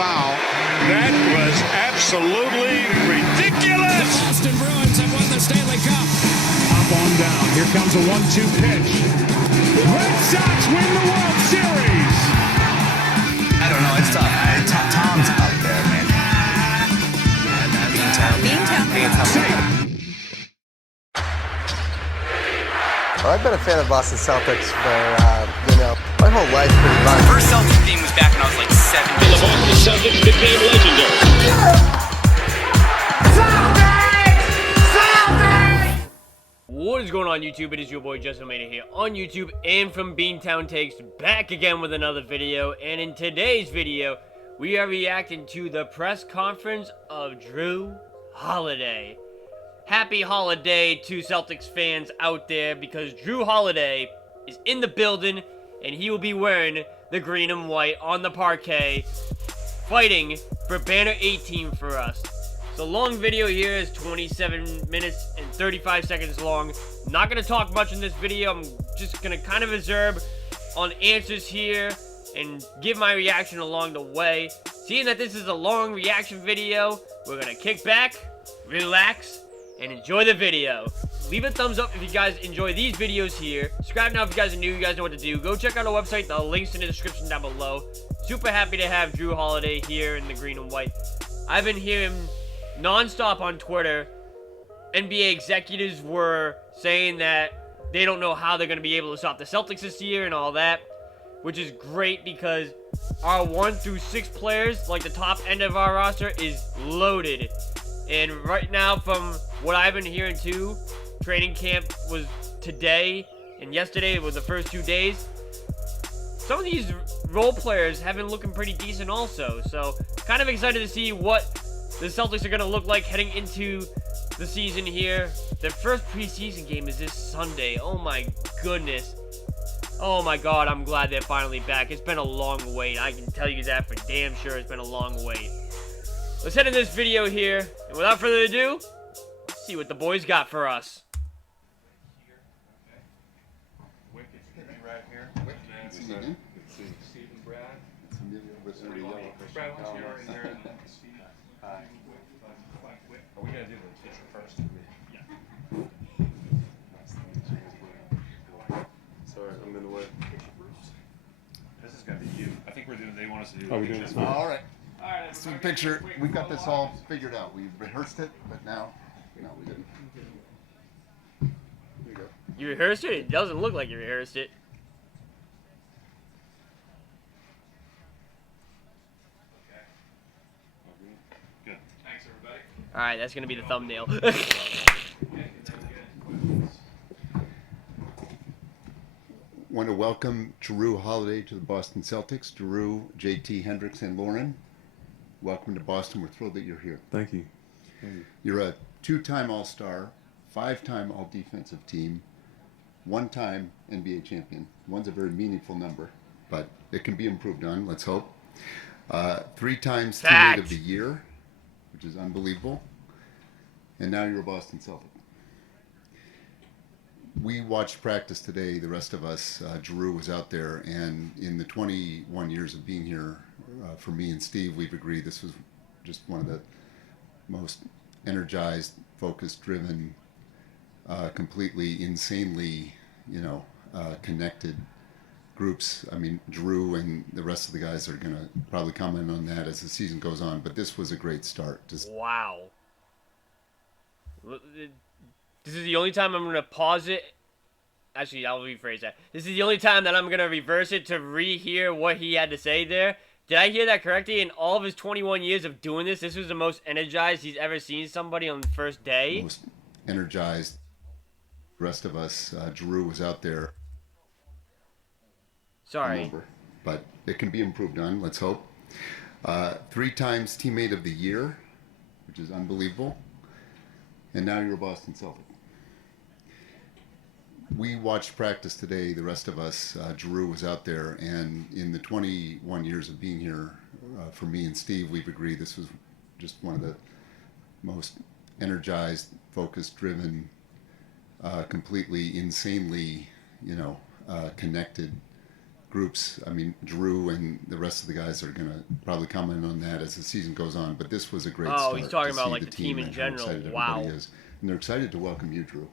foul. That was absolutely ridiculous. The Boston Bruins have won the Stanley Cup. Up on down. Here comes a 1-2 pitch. Red Sox win the World Series. I don't know. It's tough. Tom's up there, man. Beantown. Well, I've been a fan of Boston Celtics for, my whole life pretty much. First Celtics game was back when I was like 7. The Boston Celtics became legendary. What is going on YouTube? It is your boy Justin Maida here on YouTube and from Beantown Takes, back again with another video. And in today's video, we are reacting to the press conference of Jrue Holiday. Happy holiday to Celtics fans out there, because Jrue Holiday is in the building and he will be wearing the green and white on the parquet, fighting for banner 18 for us. The long video here is 27 minutes and 35 seconds long. Not going to talk much in this video. I'm just going to kind of reserve on answers here and give my reaction along the way. Seeing that this is a long reaction video, we're going to kick back, relax, and enjoy the video. Leave a thumbs up if you guys enjoy these videos here. Subscribe now if you guys are new. You guys know what to do. Go check out our website. The link's in the description down below. Super happy to have Jrue Holiday here in the green and white. I've been hearing non-stop on Twitter, NBA executives were saying that they don't know how they're going to be able to stop the Celtics this year and all that, which is great because our 1 through 6 players, like the top end of our roster, is loaded. And right now, from what I've been hearing too, training camp was today and yesterday were the first 2 days. Some of these role players have been looking pretty decent also, so kind of excited to see what the Celtics are going to look like heading into the season here. Their first preseason game is this Sunday. Oh my goodness. Oh my god, I'm glad they're finally back. It's been a long wait. I can tell you that for damn sure. It's been a long wait. Let's head in this video here. And without further ado, let's see what the boys got for us. Are we going to do the picture first? Yeah. Sorry, I'm in the way. This is going to be you. I think they want us to do Are we doing this? All right. Let's do the picture. We've got this all figured out. We've rehearsed it, but now, no, we didn't. Here you go. You rehearsed it? It doesn't look like you rehearsed it. Good. Thanks, everybody. Alright, that's going to be the thumbnail. Want to welcome Jrue Holiday to the Boston Celtics. Jrue, JT, Hendricks, and Lauren. Welcome to Boston. We're thrilled that you're here. Thank you. Thank you. You're a 2-time All-Star, 5-time All-Defensive Team, 1-time NBA champion. One's a very meaningful number, but it can be improved on, let's hope. 3 times Teammate of the Year, which is unbelievable. And now you're a Boston Celtic. We watched practice today, the rest of us. Jrue was out there, and in the 21 years of being here, for me and Steve, we've agreed this was just one of the most energized, focused, driven, completely insanely, connected groups. I mean, Jrue and the rest of the guys are going to probably comment on that as the season goes on, but this was a great start. Wow. This is the only time I'm going to pause it. Actually, I'll rephrase that. This is the only time that I'm going to reverse it to rehear what he had to say there. Did I hear that correctly? In all of his 21 years of doing this, this was the most energized he's ever seen somebody on the first day? Most energized. The rest of us, Jrue was out there. Sorry. But it can be improved on, let's hope. 3 times Teammate of the Year, which is unbelievable. And now you're a Boston Celtic. We watched practice today, the rest of us. Jrue was out there, and in the 21 years of being here, for me and Steve, we've agreed this was just one of the most energized, focused, driven, completely insanely, connected groups. I mean, Jrue and the rest of the guys are going to probably comment on that as the season goes on. But this was a great start. Oh, he's talking to about see like the team in and how general. excited Wow. everybody is. And they're excited to welcome you, Jrue.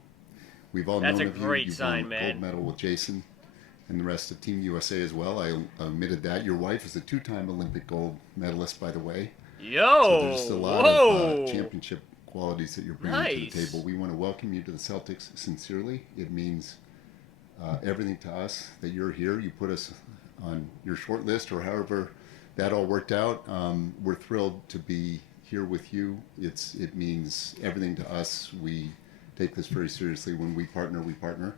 We've all That's known a of great you. You've sign, won a man. gold medal with Jason and the rest of Team USA as well. I omitted that. Your wife is a 2-time Olympic gold medalist, by the way. Yo! So there's just a lot of championship qualities that you're bringing to the Nice. table. We want to welcome you to the Celtics sincerely. It means everything to us that you're here. You put us on your short list or however that all worked out. We're thrilled to be here with you. It means everything to us. We take this very seriously. When we partner, we partner.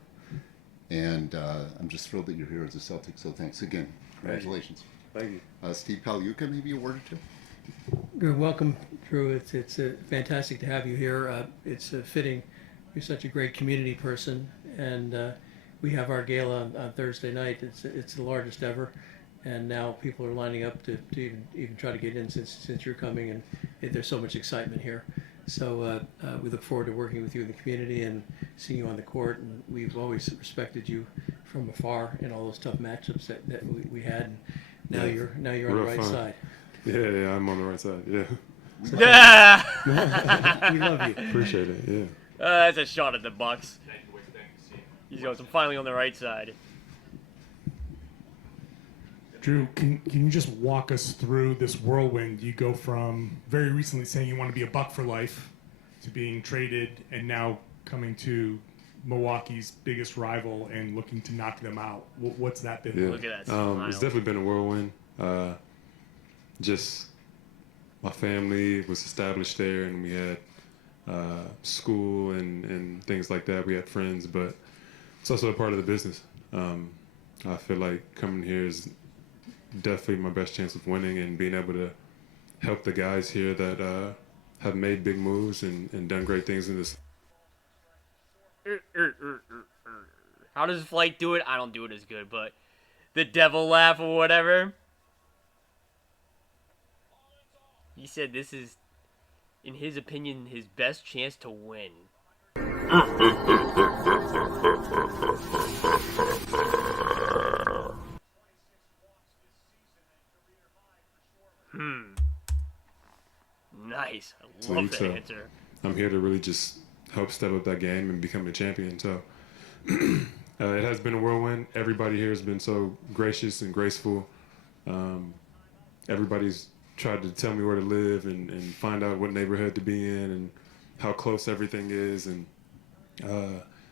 And I'm just thrilled that you're here as a Celtic. So thanks again. Congratulations. Thank you. Steve Pagliuca, maybe a word or two? Good. Welcome, Jrue. It's fantastic to have you here. It's fitting. You're such a great community person, and we have our gala on Thursday night. It's the largest ever, and now people are lining up to even try to get in since you're coming, and there's so much excitement here. So we look forward to working with you in the community and seeing you on the court. And we've always respected you from afar in all those tough matchups that we had. And now you're on the right side. Yeah, I'm on the right side. Yeah. Yeah! We love you. Appreciate it. Yeah. That's a shot at the Bucks. He goes, I'm finally on the right side. Jrue, can you just walk us through this whirlwind? You go from very recently saying you want to be a Buck for life to being traded and now coming to Milwaukee's biggest rival and looking to knock them out. What's that been like? Look at that smile. It's definitely been a whirlwind. Just my family was established there, and we had school and things like that. We had friends, but it's also a part of the business. I feel like coming here is definitely my best chance of winning and being able to help the guys here that have made big moves and done great things in this. How does Flight do it? I don't do it as good, but the devil laugh or whatever. He said this is, in his opinion, his best chance to win. Nice. I love that answer. I'm here to really just help step up that game and become a champion. So it has been a whirlwind. Everybody here has been so gracious and graceful. Everybody's tried to tell me where to live and find out what neighborhood to be in and how close everything is. And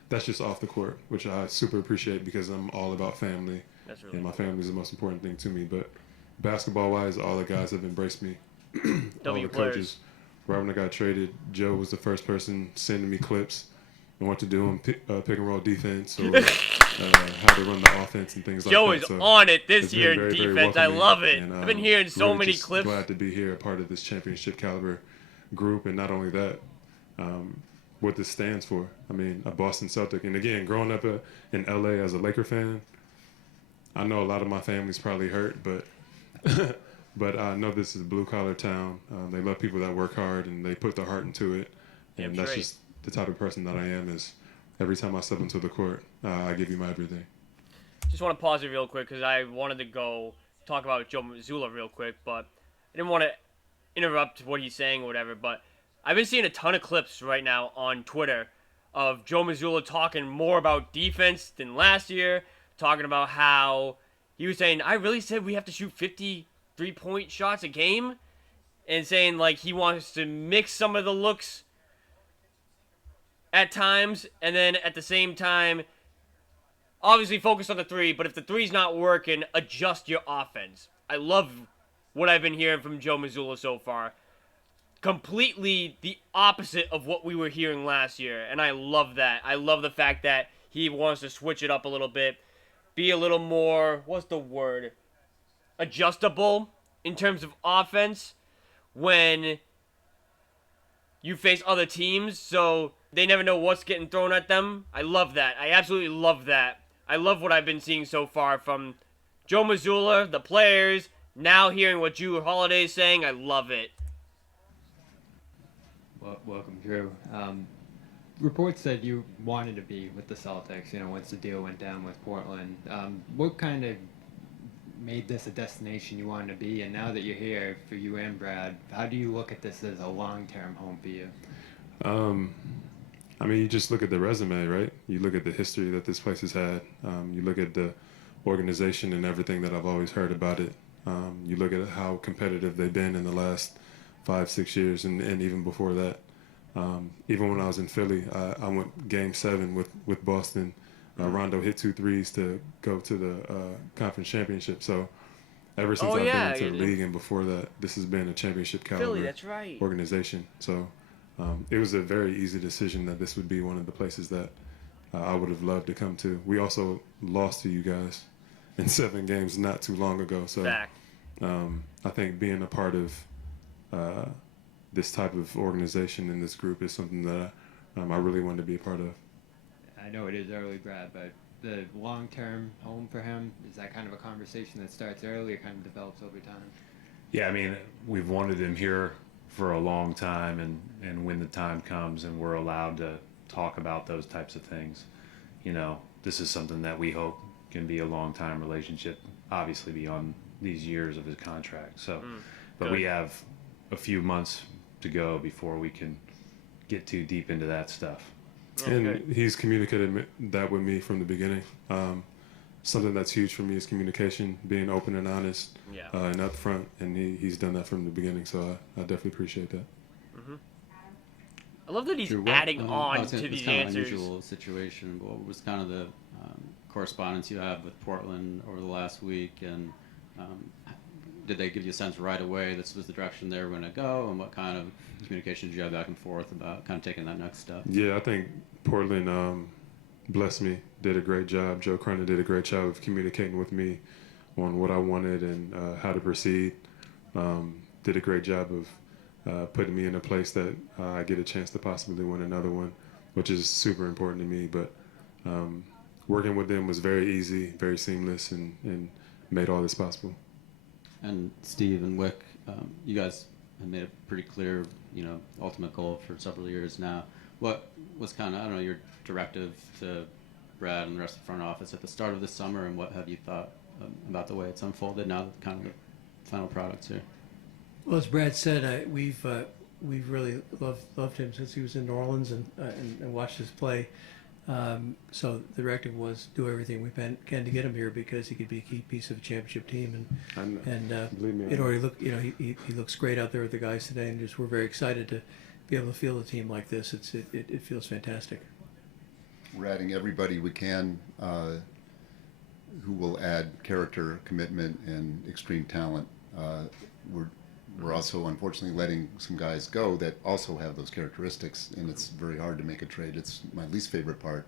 that's just off the court, which I super appreciate because I'm all about family. That's really and my cool. family is the most important thing to me. But basketball-wise, all the guys have embraced me. All the coaches. Right when I got traded, Joe was the first person sending me clips on what to do on pick and roll defense or how to run the offense and things like Joe that. is So on it this it's been year in very, very defense. I welcoming, love it. and, I've been hearing so really many just clips. Glad to be here, a part of this championship caliber group, and not only that, what this stands for. I mean, a Boston Celtic, and again, growing up in LA as a Laker fan, I know a lot of my family's probably hurt, but but I know this is a blue-collar town. They love people that work hard, and they put their heart into it. And that's just the type of person that I am is every time I step into the court, I give you my everything. Just want to pause it real quick because I wanted to go talk about Joe Mazzulla real quick, but I didn't want to interrupt what he's saying or whatever. But I've been seeing a ton of clips right now on Twitter of Joe Mazzulla talking more about defense than last year, talking about how he was saying, I really said we have to shoot 50 3-point shots a game, and saying like he wants to mix some of the looks at times, and then at the same time obviously focus on the three, but if the three's not working, adjust your offense. I love what I've been hearing from Joe Mazzulla so far. Completely the opposite of what we were hearing last year, and I love that. I love the fact that he wants to switch it up a little bit, be a little more, what's the word, adjustable in terms of offense when you face other teams, so they never know what's getting thrown at them. I love that. I absolutely love that. I love what I've been seeing so far from Joe Mazzulla, the players, now hearing what Jrue Holiday is saying. I love it. Well, welcome, Jrue. Reports said you wanted to be with the Celtics, once the deal went down with Portland. What kind of made this a destination you wanted to be, and now that you're here, for you and Brad, how do you look at this as a long-term home for you? I mean, you just look at the resume, right? You look at the history that this place has had. You look at the organization and everything that I've always heard about it. You look at how competitive they've been in the last 5-6 years, and even before that. Even when I was in Philly, I went Game 7 with Boston. Rondo hit 2 threes to go to the conference championship. So ever since I've been into the league and before that, this has been a championship caliber organization. So it was a very easy decision that this would be one of the places that I would have loved to come to. We also lost to you guys in 7 games not too long ago. So I think being a part of this type of organization in this group is something that I really wanted to be a part of. I know it is early, Brad, but the long-term home for him, is that kind of a conversation that starts early or kind of develops over time? Yeah, I mean, we've wanted him here for a long time, and when the time comes and we're allowed to talk about those types of things, you know, this is something that we hope can be a long-time relationship, obviously beyond these years of his contract. So, but we have a few months to go before we can get too deep into that stuff. And he's communicated that with me from the beginning. Something that's huge for me is communication, being open and honest, and upfront. And he's done that from the beginning, so I definitely appreciate that. I love that he's adding on to these kind answers. Of an unusual situation. What was kind of the correspondence you have with Portland over the last week, and did they give you a sense right away this was the direction they were going to go, and what kind of communication did you have back and forth about kind of taking that next step? Yeah, I think Portland blessed me, did a great job. Joe Cronin did a great job of communicating with me on what I wanted and how to proceed. Did a great job of putting me in a place that I get a chance to possibly win another one, which is super important to me. But working with them was very easy, very seamless, and made all this possible. And Steve and Wick, you guys have made it pretty clear, you know, ultimate goal for several years now. What was kind of, I don't know, your directive to Brad and the rest of the front office at the start of this summer, and what have you thought about the way it's unfolded now that kind of the final product's here? Well, as Brad said, we've really loved him since he was in New Orleans and watched us play. So the directive was do everything we can to get him here because he could be a key piece of a championship team. And it already looked, you know, he looks great out there with the guys today, and just we're very excited to be able to field a team like this. It feels fantastic. We're adding everybody we can who will add character, commitment, and extreme talent. We're also unfortunately letting some guys go that also have those characteristics, and it's very hard to make a trade. It's my least favorite part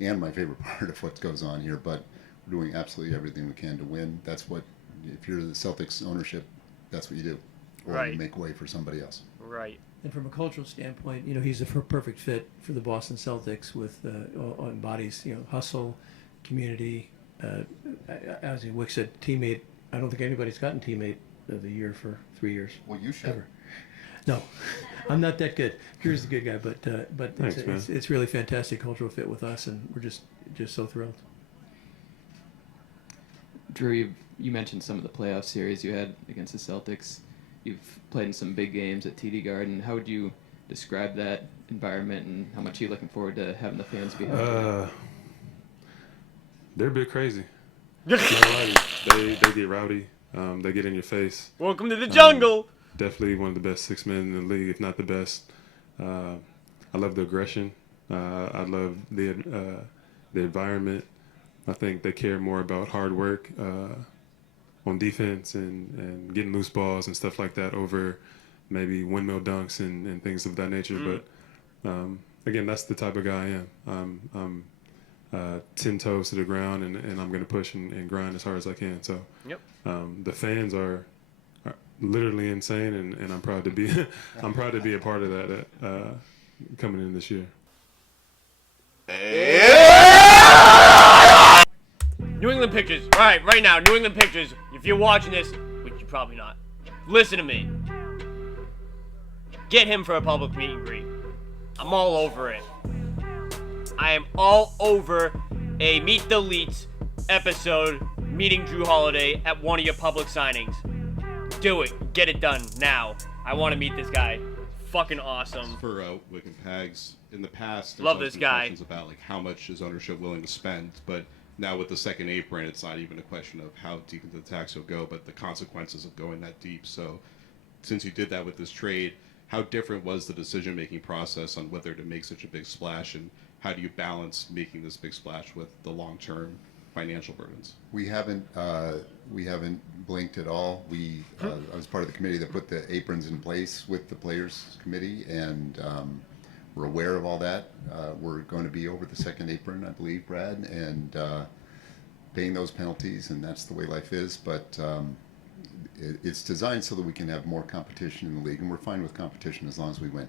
and my favorite part of what goes on here, but we're doing absolutely everything we can to win. That's what, if you're the Celtics ownership, that's what you do. Or you make way for somebody else. Right. And from a cultural standpoint, you know, he's a perfect fit for the Boston Celtics with embodies, you know, hustle, community, as Wick said, teammate. I don't think anybody's gotten teammate of the year for 3 years. Well, you should. Ever. No, I'm not that good. Drew's a good guy, but Thanks, it's really fantastic cultural fit with us, and we're just so thrilled. Jrue, you mentioned some of the playoff series you had against the Celtics. You've played in some big games at TD Garden. How would you describe that environment, and how much are you looking forward to having the fans behind you? They're a bit crazy. They get rowdy. They get in your face. Welcome to the jungle. Definitely one of the best 6 men in the league, if not the best. I love the aggression. I love the environment. I think they care more about hard work on defense and getting loose balls and stuff like that over maybe windmill dunks and things of that nature. But again, that's the type of guy I am. I'm 10 toes to the ground, and I'm going to push and grind as hard as I can. So the fans are literally insane, and I'm proud to be I'm proud to be a part of that coming in this year. New England Pictures. All right now, New England Pictures. If you're watching this, which you're probably not, listen to me. Get him for a public meet and greet. I'm all over it. I am all over a Meet the Leets episode meeting Jrue Holiday at one of your public signings. Do it. Get it done now. I want to meet this guy. Fucking awesome. For Wick and Pags, in the past, there's Love always this been guy. questions about like how much is ownership willing to spend, but now with the second apron, it's not even a question of how deep into the tax you'll go, but the consequences of going that deep. So, since you did that with this trade, how different was the decision-making process on whether to make such a big splash, and how do you balance making this big splash with the long-term financial burdens? We haven't blinked at all. I was part of the committee that put the aprons in place with the players committee, and we're aware of all that. We're going to be over the second apron, I believe, Brad, and paying those penalties, and that's the way life is. But it's designed so that we can have more competition in the league, and we're fine with competition as long as we win.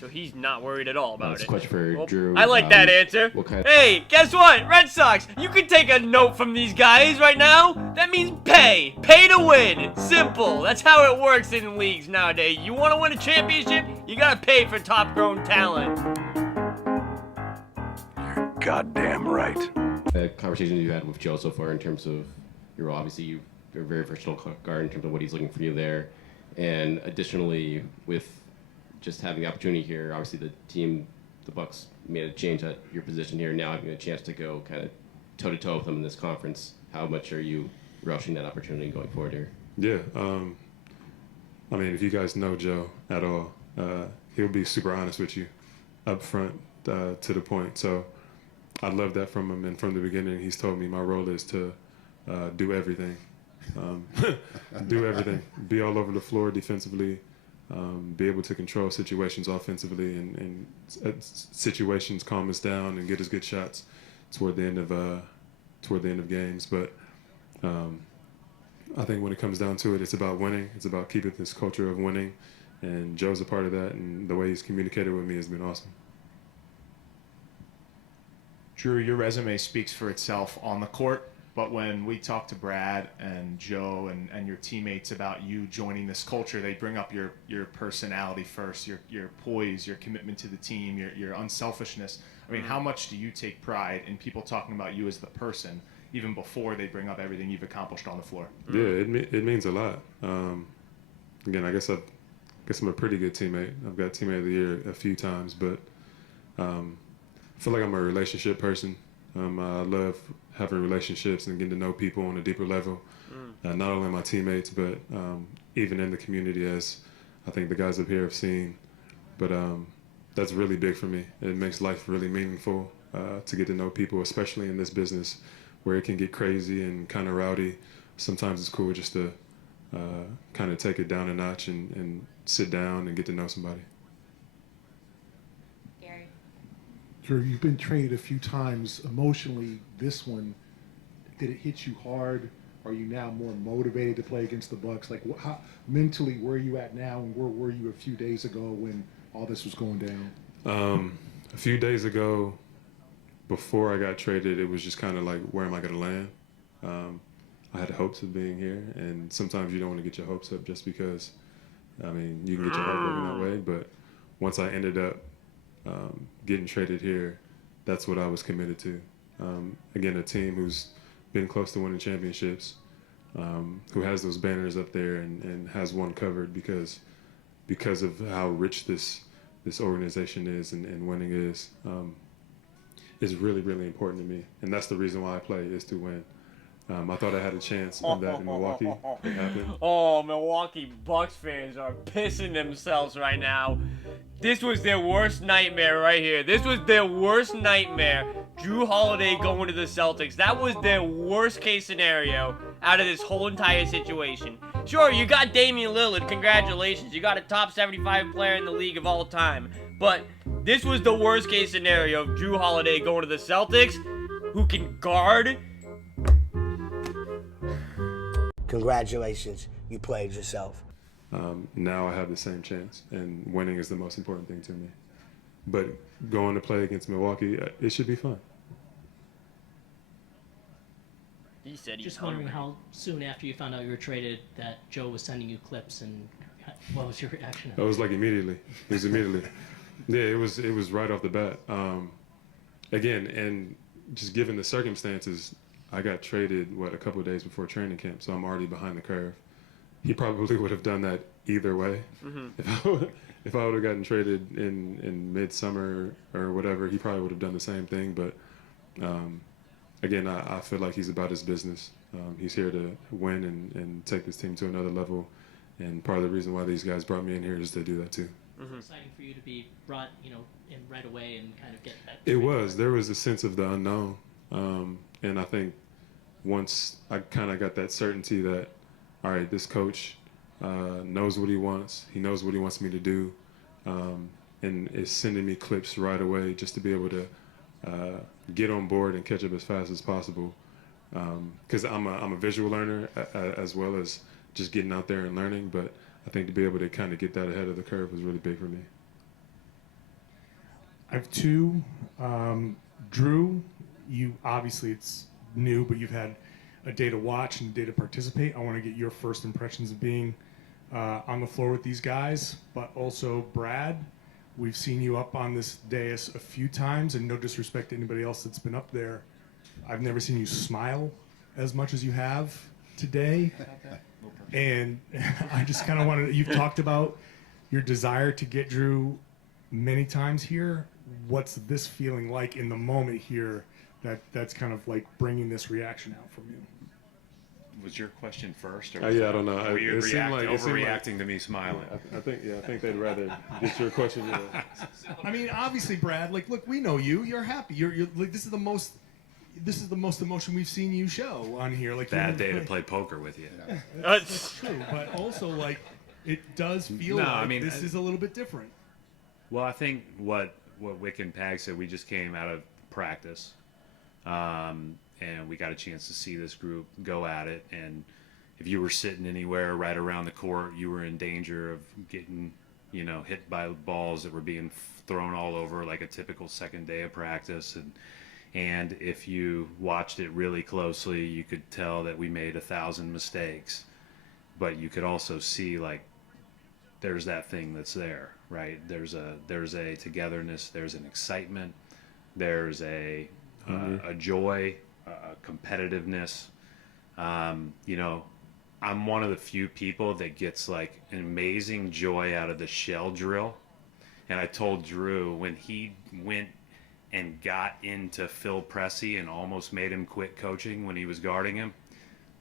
So he's not worried at all about That's a it. question for Jrue. I like that answer. What Hey, guess what? Red Sox, you can take a note from these guys right now. That means pay. Pay to win. Simple. That's how it works in leagues nowadays. You want to win a championship? You got to pay for top-grown talent. You're goddamn right. The conversations you had with Joe so far in terms of, you're obviously you're a very versatile guard in terms of what he's looking for you there. And additionally, with just having the opportunity here, obviously the Bucks made a change at your position here. Now having a chance to go kind of toe-to-toe with them in this conference, how much are you rushing that opportunity going forward here? Yeah, I mean, if you guys know Joe at all, he'll be super honest with you up front to the point. So I love that from him, and from the beginning he's told me my role is to do everything. Do everything. Be all over the floor defensively. Be able to control situations offensively, and situations calm us down and get us good shots toward the end of games. But I think when it comes down to it, it's about winning. It's about keeping this culture of winning, and Joe's a part of that. And the way he's communicated with me has been awesome. Jrue, your resume speaks for itself on the court. But when we talk to Brad and Joe and your teammates about you joining this culture, they bring up your personality first, your poise, your commitment to the team, your unselfishness. I mean, how much do you take pride in people talking about you as the person, even before they bring up everything you've accomplished on the floor? Yeah, it means a lot. Again, I guess I'm a pretty good teammate. I've got teammate of the year a few times, but I feel like I'm a relationship person. I love having relationships and getting to know people on a deeper level. Not only my teammates, but even in the community, as I think the guys up here have seen. But that's really big for me. It makes life really meaningful to get to know people, especially in this business where it can get crazy and kind of rowdy. Sometimes it's cool just to kind of take it down a notch and sit down and get to know somebody. Jrue, you've been traded a few times. Emotionally, this one, did it hit you hard? Are you now more motivated to play against the Bucks? Like, how mentally, where are you at now, and where were you a few days ago when all this was going down? A few days ago, before I got traded, it was just kind of like, where am I going to land? I had hopes of being here, and sometimes you don't want to get your hopes up just because, I mean, you can get your heart broken that way. But once I ended up getting traded here, that's what I was committed to. Again, a team who's been close to winning championships, who has those banners up there and has one covered because of how rich this organization is and winning is really, really important to me. And that's the reason why I play, is to win. I thought I had a chance of that in Milwaukee. It happened. Oh, Milwaukee Bucks fans are pissing themselves right now. This was their worst nightmare right here. This was their worst nightmare. Jrue Holiday going to the Celtics. That was their worst case scenario out of this whole entire situation. Sure, you got Damian Lillard. Congratulations. You got a top 75 player in the league of all time. But this was the worst case scenario of Jrue Holiday going to the Celtics, who can guard. Congratulations, you played yourself. Now I have the same chance, and winning is the most important thing to me. But going to play against Milwaukee, it should be fun. He said he's just wondering how soon after you found out you were traded that Joe was sending you clips, and what was your reaction? It was like immediately. It was immediately. Yeah, it was right off the bat. Again, and just given the circumstances, I got traded, a couple of days before training camp, so I'm already behind the curve. He probably would have done that either way. If I would have gotten traded in midsummer or whatever, he probably would have done the same thing. But again, I feel like he's about his business. He's here to win and take this team to another level. And part of the reason why these guys brought me in here is to do that too. Exciting for you to be brought, in right away and kind of get that. It was. There was a sense of the unknown. And I think once I kind of got that certainty that, all right, this coach knows what he wants. He knows what he wants me to do. And is sending me clips right away just to be able to get on board and catch up as fast as possible. Because I'm a visual learner as well as just getting out there and learning. But I think to be able to kind of get that ahead of the curve was really big for me. I have two. Jrue, you obviously it's new, but you've had a day to watch and a day to participate. I want to get your first impressions of being on the floor with these guys, but also Brad. We've seen you up on this dais a few times, and no disrespect to anybody else that's been up there. I've never seen you smile as much as you have today. And I just kind of wanted, you've talked about your desire to get Jrue many times here. What's this feeling like in the moment here that's kind of like bringing this reaction out from you? Was your question first? Or Yeah, I don't know. Were you It seemed like overreacting to me smiling? I think they'd rather get your question. Yeah. I mean, obviously, Brad. Like, look, we know you. You're happy. You're like this is the most emotion we've seen you show on here. Like bad day to play poker with you. That's true, but also like it does feel this is a little bit different. Well, I think what Wick and Pag said. We just came out of practice. And we got a chance to see this group go at it. And if you were sitting anywhere right around the court, you were in danger of getting, hit by balls that were being thrown all over like a typical second day of practice. And if you watched it really closely, you could tell that we made 1,000 mistakes. But you could also see like there's that thing that's there, right? There's a togetherness. There's an excitement. There's a joy. Competitiveness. I'm one of the few people that gets like an amazing joy out of the shell drill. And I told Jrue when he went and got into Phil Pressey and almost made him quit coaching when he was guarding him,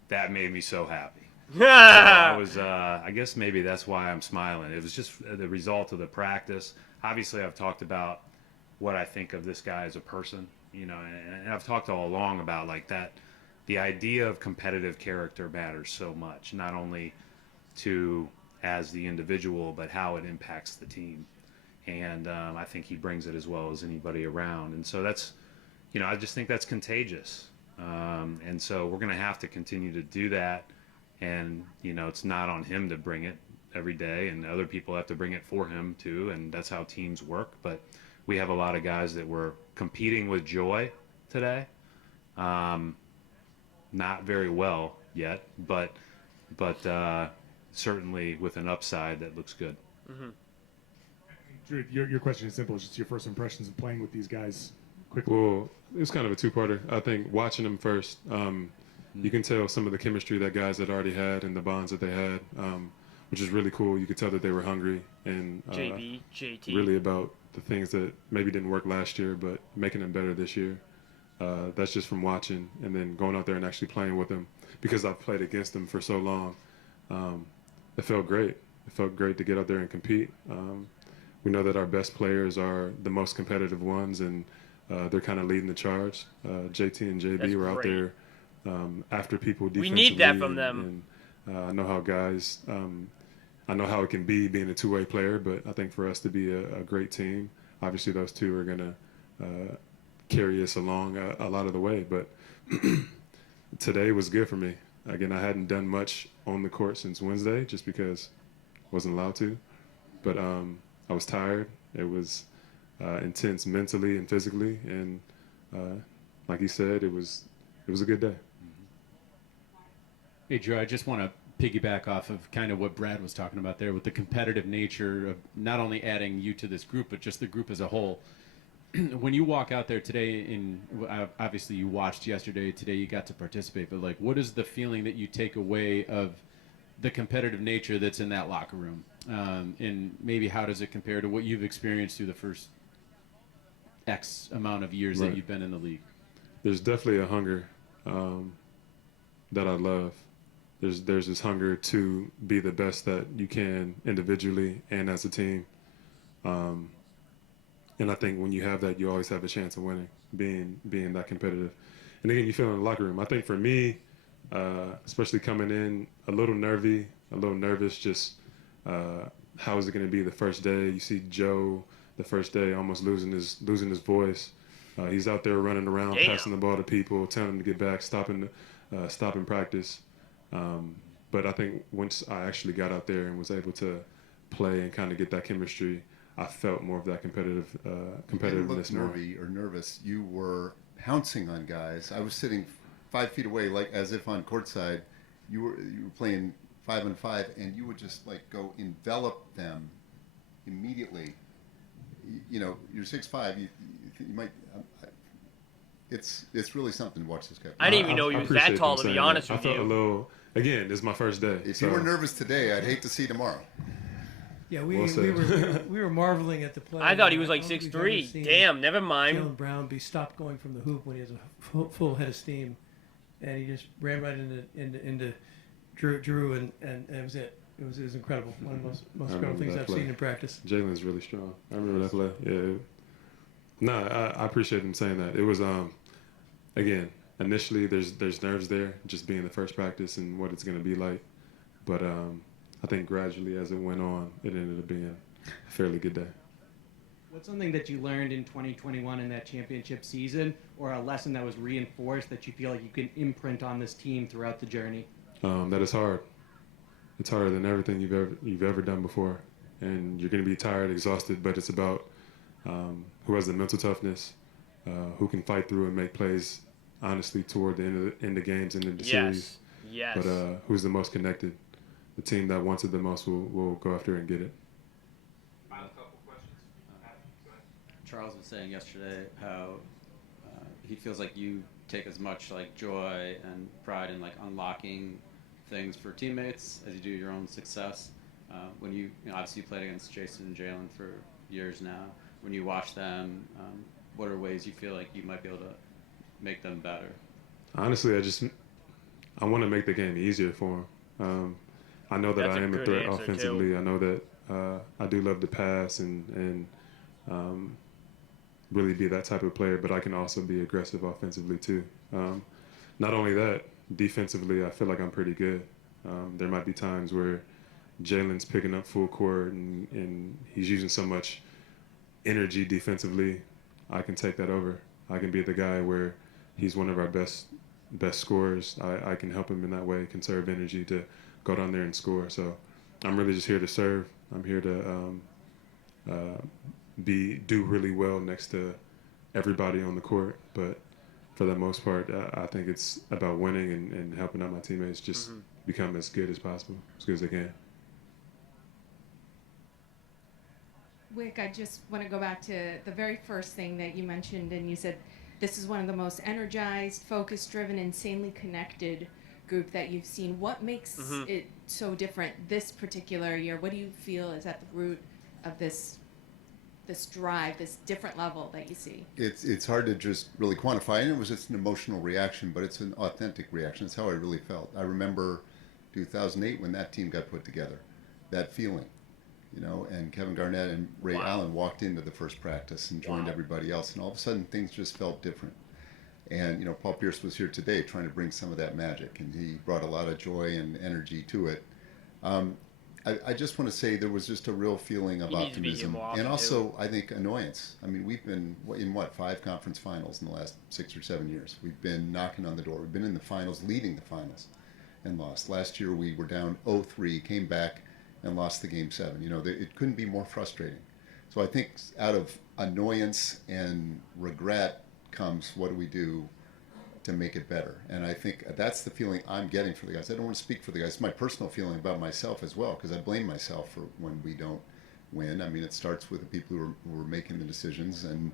that made me so happy. So I guess maybe that's why I'm smiling. It was just the result of the practice. Obviously, I've talked about what I think of this guy as a person. And I've talked all along about like that, the idea of competitive character matters so much, not only to as the individual, but how it impacts the team. And I think he brings it as well as anybody around. And so that's, I just think that's contagious. And so we're going to have to continue to do that. And, it's not on him to bring it every day, and other people have to bring it for him too. And that's how teams work. But we have a lot of guys that were competing with joy today. Not very well yet, but certainly with an upside that looks good. Jrue, your question is simple. It's just your first impressions of playing with these guys quickly. Well, it's kind of a two-parter. I think watching them first, you can tell some of the chemistry that guys had already had and the bonds that they had, which is really cool. You could tell that they were hungry and JB, JT. really about the things that maybe didn't work last year, but making them better this year. That's just from watching and then going out there and actually playing with them. Because I've played against them for so long, it felt great. It felt great to get out there and compete. We know that our best players are the most competitive ones, and they're kind of leading the charge. JT and JB were out there after people defensively. We need that from them. And, I know how guys... I know how it can be being a two-way player, but I think for us to be a great team, obviously those two are going to carry us along a lot of the way. But today was good for me. Again, I hadn't done much on the court since Wednesday just because I wasn't allowed to. But I was tired. It was intense mentally and physically. And like he said, it was a good day. Hey, Jrue, I just want to piggyback off of kind of what Brad was talking about there with the competitive nature of not only adding you to this group, but just the group as a whole. when you walk out there today, obviously you watched yesterday, today you got to participate, but like, what is the feeling that you take away of the competitive nature that's in that locker room? And maybe how does it compare to what you've experienced through the first X amount of years that you've been in the league? There's definitely a hunger that I love. There's this hunger to be the best that you can individually and as a team. And I think when you have that, you always have a chance of winning, being that competitive. And again, you feel in the locker room. I think for me, especially coming in a little nervous, just how is it going to be the first day? You see Joe the first day almost losing his voice. He's out there running around, passing the ball to people, telling them to get back, stopping practice. But I think once I actually got out there and was able to play and kind of get that chemistry, I felt more of that competitiveness. You looked nervous. You were pouncing on guys. I was sitting 5 feet away, like as if on courtside. You were playing 5-on-5, and you would just like go envelop them immediately. You know, you're 6'5". You might. It's really something to watch this guy play. I didn't even know he was that tall, to be honest with you. I felt a little. Again, this is my first day. If you were nervous today, I'd hate to see tomorrow. Yeah, we were marveling at the play. I thought he was like 6'3". Damn, never mind. Jalen Brown stopped going from the hoop when he has a full head of steam, and he just ran right into Jrue, and it was it. It was incredible. One of the most incredible things I've seen in practice. Jalen's really strong. I remember that play. Yeah. I appreciate him saying that. It was again, initially there's nerves there, just being the first practice and what it's going to be like, but I think gradually as it went on, it ended up being a fairly good day. What's something that you learned in 2021 in that championship season, or a lesson that was reinforced that you feel like you can imprint on this team throughout the journey? That it's hard. It's harder than everything you've ever done before, and you're going to be tired, exhausted. But it's about who has the mental toughness, who can fight through and make plays honestly toward the end of games and in the series. Yes. But who's the most connected? The team that wants it the most will go after it and get it. Final couple questions. Charles was saying yesterday how he feels like you take as much like joy and pride in like unlocking things for teammates as you do your own success. When you obviously you played against Jason and Jalen for years now. When you watch them, what are ways you feel like you might be able to make them better? Honestly, I want to make the game easier for them. I know that I am a threat offensively. I know that I do love to pass and really be that type of player, but I can also be aggressive offensively too. Not only that, defensively, I feel like I'm pretty good. There might be times where Jalen's picking up full court and he's using so much energy defensively. I can take that over. I can be the guy where he's one of our best scorers. I can help him in that way, conserve energy to go down there and score. So I'm really just here to serve. I'm here to do really well next to everybody on the court. But for the most part, I think it's about winning and helping out my teammates just become as good as possible, as good as they can. Wick, I just want to go back to the very first thing that you mentioned, and you said this is one of the most energized, focus-driven, insanely connected group that you've seen. What makes it so different this particular year? What do you feel is at the root of this drive, this different level that you see? It's hard to just really quantify, and it was just an emotional reaction, but it's an authentic reaction. It's how I really felt. I remember 2008 when that team got put together, that feeling. And Kevin Garnett and Ray Allen walked into the first practice and joined everybody else, and all of a sudden things just felt different. And Paul Pierce was here today trying to bring some of that magic, and he brought a lot of joy and energy to it. I just want to say there was just a real feeling of optimism, and also I think annoyance. I mean, we've been in 5 conference finals in the last 6 or 7 years. We've been knocking on the door. We've been in the finals, leading the finals, and lost. Last year we were down 0-3, came back and lost the game 7. It couldn't be more frustrating. So I think out of annoyance and regret comes, what do we do to make it better? And I think that's the feeling I'm getting for the guys. I don't want to speak for the guys. It's my personal feeling about myself as well, because I blame myself for when we don't win. I mean, it starts with the people who are making the decisions, and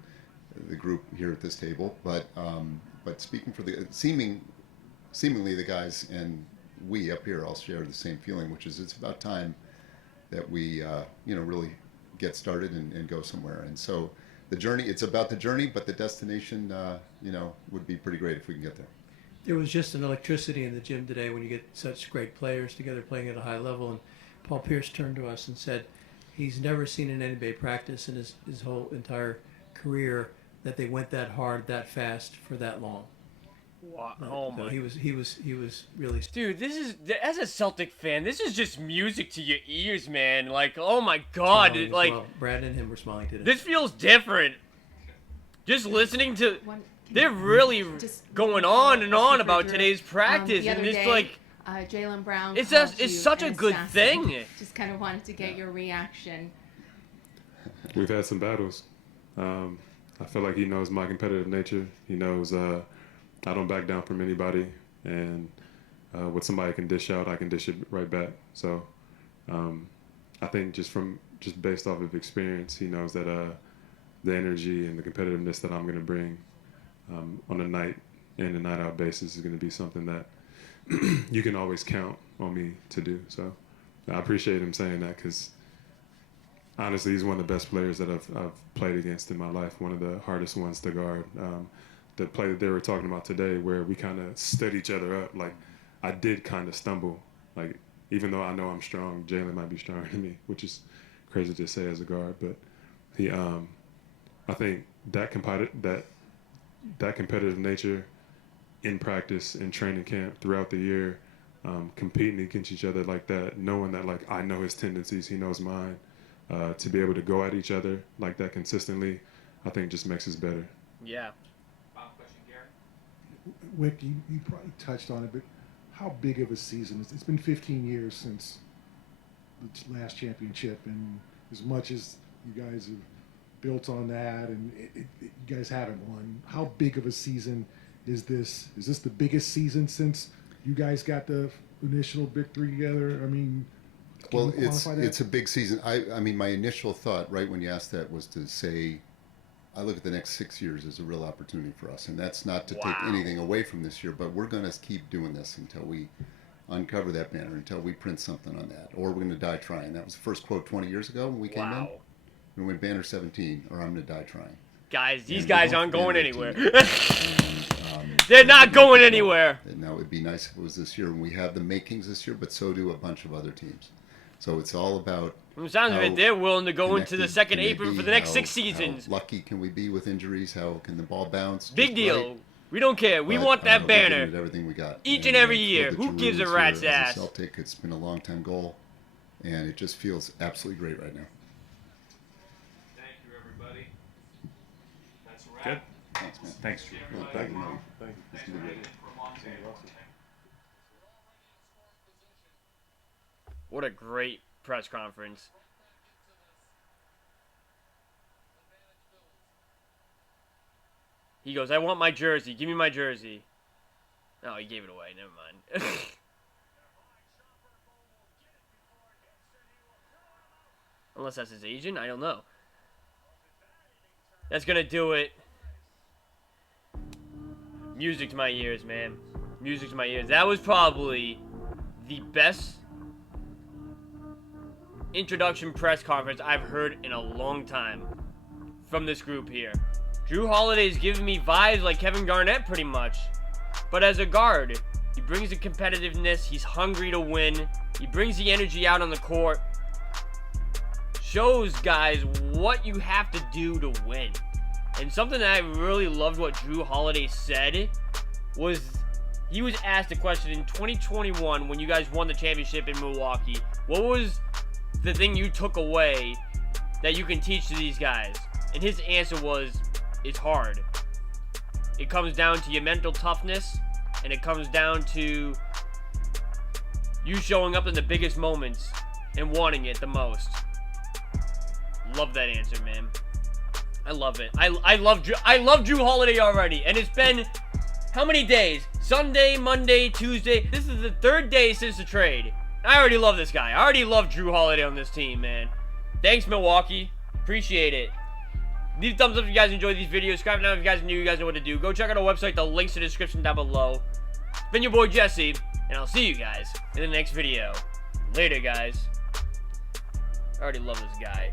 the group here at this table. But speaking for the seemingly the guys and we up here all share the same feeling, which is it's about time that we really get started and go somewhere. And so the journey, it's about the journey, but the destination would be pretty great if we can get there. There was just an electricity in the gym today when you get such great players together playing at a high level. And Paul Pierce turned to us and said he's never seen an NBA practice in his whole entire career that they went that hard, that fast, for that long. Wow. Oh my! He was really. Dude, this is, as a Celtic fan, this is just music to your ears, man. Like, oh my God, Brad and him were smiling today. This feels different. Just listening to, they're really going on and on about today's practice, and it's like, Jaylen Brown. It's such a good thing. Just kind of wanted to get your reaction. We've had some battles. I feel like he knows my competitive nature. He knows I don't back down from anybody, and what somebody can dish out, I can dish it right back. So I think just based off of experience, he knows that the energy and the competitiveness that I'm going to bring on a night in and night out basis is going to be something that you can always count on me to do. So I appreciate him saying that, because honestly, he's one of the best players that I've played against in my life, one of the hardest ones to guard. The play that they were talking about today, where we kind of stood each other up, like I did kind of stumble. Like, even though I know I'm strong, Jaylen might be stronger than me, which is crazy to say as a guard. But he, I think that competitive nature in practice, in training camp, throughout the year, competing against each other like that, knowing that like I know his tendencies, he knows mine, to be able to go at each other like that consistently, I think just makes us better. Yeah. Wick, you probably touched on it, but how big of a season? It's been 15 years since the last championship, and as much as you guys have built on that, and you guys haven't won, how big of a season is this? Is this the biggest season since you guys got the initial big three together? I mean, well, it's a big season. I mean, my initial thought right when you asked that was to say, I look at the next 6 years as a real opportunity for us, and that's not to take anything away from this year, but we're going to keep doing this until we uncover that banner, until we print something on that, or we're going to die trying. That was the first quote 20 years ago when we came in. We went banner 17, or I'm going to die trying. Guys, these guys aren't going anywhere. They're not going anywhere. Now, it would be nice if it was this year, and we have the makings this year, but so do a bunch of other teams. So it's all about. From the sounds of it, they're willing to go into the second apron for the next 6 seasons. How lucky can we be with injuries? How can the ball bounce? Big deal. Right? We don't care. We want that banner. Everything we got. Each and every year. Who gives a rat's ass? As a Celtic, it's been a long time goal, and it just feels absolutely great right now. Thank you, everybody. That's a wrap. Good. Thanks, man. Thanks. Thank you. What a great press conference. He goes, I want my jersey. Give me my jersey. Oh, he gave it away. Never mind. Unless that's his agent. I don't know. That's going to do it. Music to my ears, man. Music to my ears. That was probably the best introduction press conference I've heard in a long time from this group here. Jrue Holiday's giving me vibes like Kevin Garnett pretty much, but as a guard. He brings the competitiveness, he's hungry to win, he brings the energy out on the court, shows guys what you have to do to win. And something that I really loved what Jrue Holiday said was, he was asked a question in 2021 when you guys won the championship in Milwaukee, what was the thing you took away that you can teach to these guys? And his answer was, it's hard. It comes down to your mental toughness, and it comes down to you showing up in the biggest moments and wanting it the most. Love that answer, man. I love it. I love Jrue Holiday already, and it's been how many days? Sunday, Monday, Tuesday. This is the third day since the trade. I already love this guy. I already love Jrue Holiday on this team, man. Thanks, Milwaukee. Appreciate it. Leave a thumbs up if you guys enjoyed these videos. Subscribe now if you guys are new. You guys know what to do. Go check out our website. The link's in the description down below. It's been your boy Jesse, and I'll see you guys in the next video. Later, guys. I already love this guy.